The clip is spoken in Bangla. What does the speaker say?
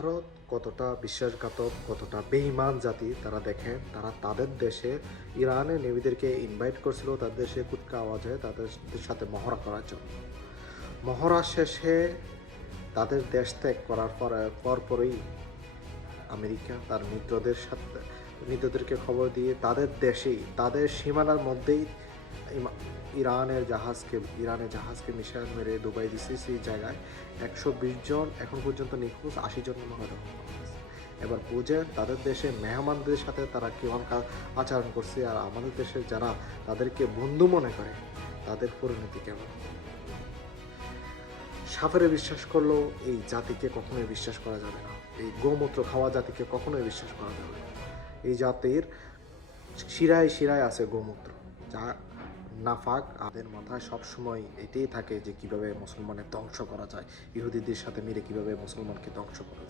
ভারত কতটা বিশ্বাসঘাতক, কতটা বেঈমান জাতি তারা দেখেন। তারা তাদের দেশে ইরানে নেভিদেরকে ইনভাইট করছিল তাদের দেশে কুৎকা আওয়াজে তাদের সাথে মহড়া করার জন্য। মহড়া শেষে তাদের দেশ ত্যাগ করার পরপরই আমেরিকা তার মিত্রদেরকে খবর দিয়ে তাদের দেশেই, তাদের সীমানার মধ্যেই ইরানের জাহাজকে মিসাইল মেরে ডুবাই দিছে। সেই জায়গায় 120 জন এখন পর্যন্ত নিখোঁজ, 80 জন মনে হয় রক্ষা পাওয়া গেছে। এবার বুঝেন তাদের দেশে মেহমানদের সাথে তারা কেমন আচরণ করছে, আর আমাদের দেশে যারা তাদেরকে বন্ধু মনে করে তাদের পরিণতি কেমন। সাফারে বিশ্বাস করলেও এই জাতিকে কখনোই বিশ্বাস করা যাবে না। এই গোমূত্র খাওয়া জাতিকে কখনোই বিশ্বাস করা যাবে না। এই জাতির শিরায় শিরায় আছে গোমূত্র, যা নাফাক। আমাদের মাথায় সবসময় এটাই থাকে যে কিভাবে মুসলমানের ধ্বংস করা যায়, ইহুদিদের সাথে মিলে কিভাবে মুসলমানকে ধ্বংস করা যায়।